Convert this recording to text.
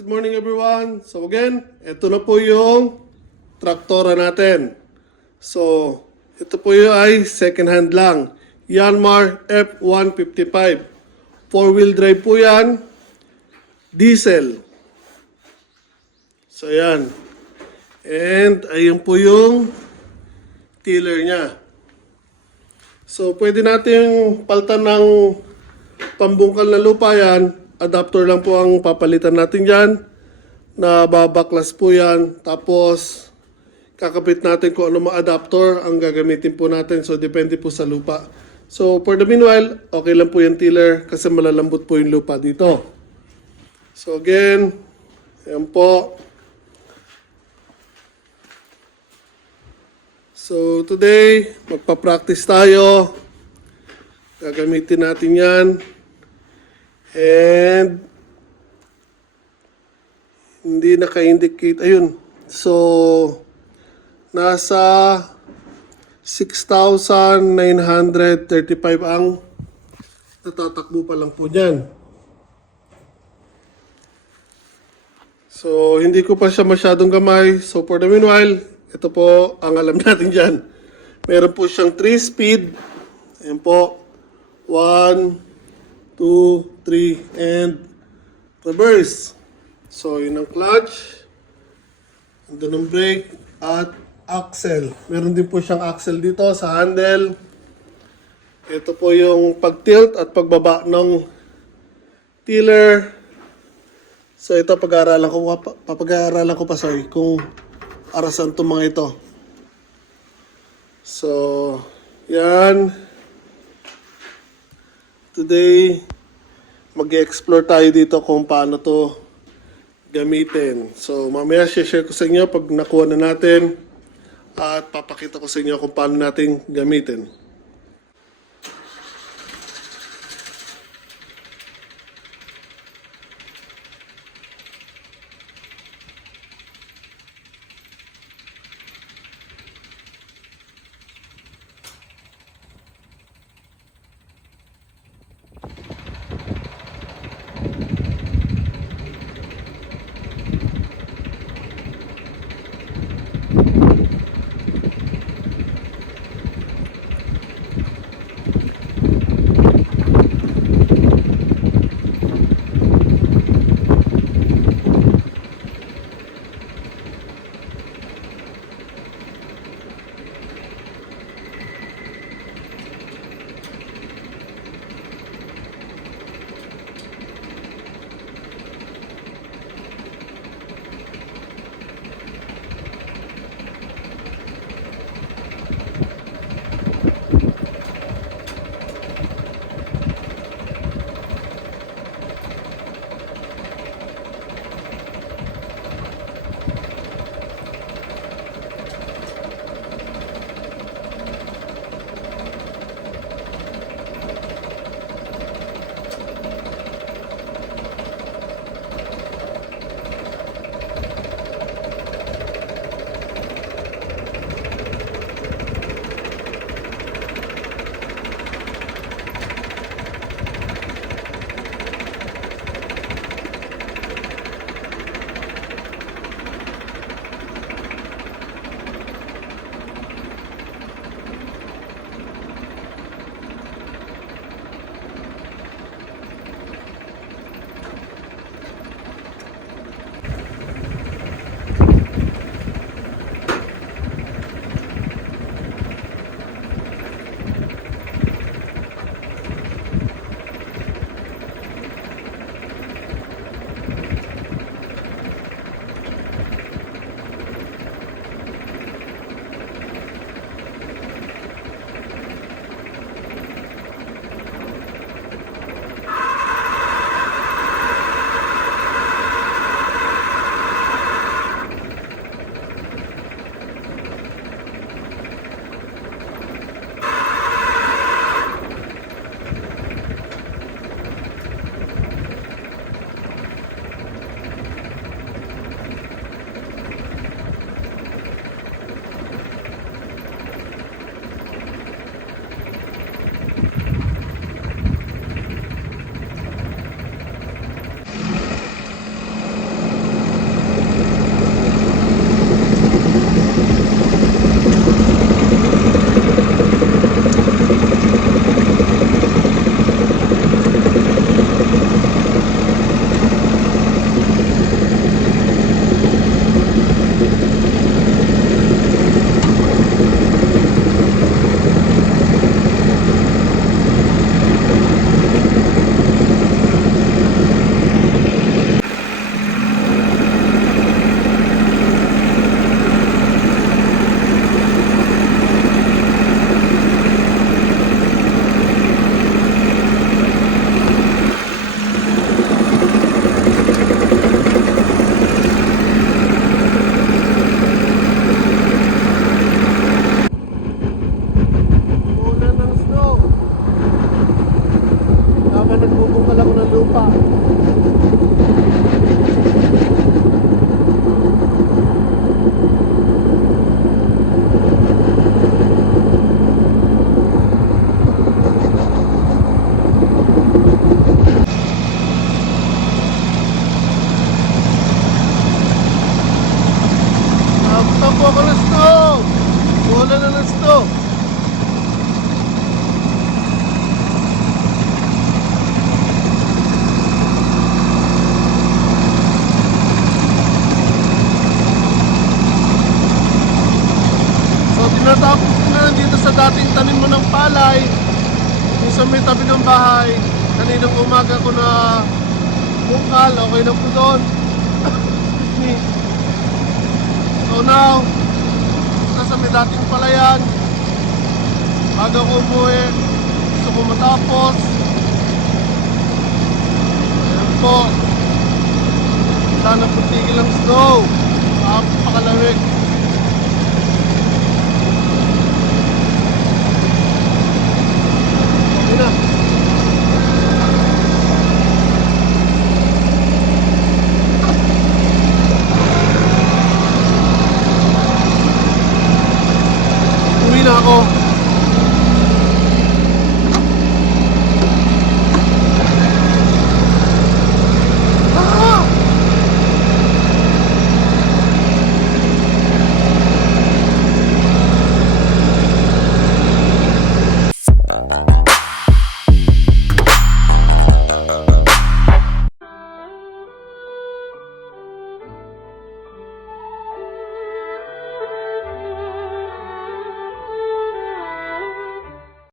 good morning everyone. So again, ito na po yung traktora natin. So, ito po yung ay second hand lang. Yanmar F155. 4-wheel drive po yan. Diesel. So yan. And ayun po yung tiller niya. So pwede natin palitan ng pambungkal na lupa yan. Adapter lang po ang papalitan natin dyan. Na babaklas po yan. Tapos kakapit natin kung ano mga adapter ang gagamitin po natin. So depende po sa lupa. So for the meanwhile, okay lang po yung tiller kasi malalambot po yung lupa dito. So again, ayan po. So today, magpa-practice tayo. Gagamitin natin yan. And hindi naka-indicate. Ayun. So, nasa 6,935 ang natatakbo pa lang po dyan. So, hindi ko pa siya masyadong gamay. So, for the meanwhile, ito po ang alam natin dyan. Meron po siyang 3-speed. Ayan po. 1, 2, 3, and reverse. So, yun ang clutch. Andun ang brake at axle. Meron din po siyang axle dito sa handle. Ito po yung pag-tilt at pagbaba ng tiller. So, ito papag-aaralan ko pa, sorry, kung arasan itong mga ito. So, yan. Today, mag-explore tayo dito kung paano to gamitin. So, mamaya share ko sa inyo pag nakuha na natin at papakita ko sa inyo kung paano natin gamitin. kalas to! Wala na nas to! So, tinatapos ko na dito sa dating tanim mo ng palay. Yung sa may tabi ng bahay. Kaninang umaga ko na bungkal. Okay na po doon. So now, nasa may dating palayan. Bago ko umuwi, gusto ko matapos. Ayan po. Sana po tigil ang snow. Napakalamig. Okay na. Uwi na ako.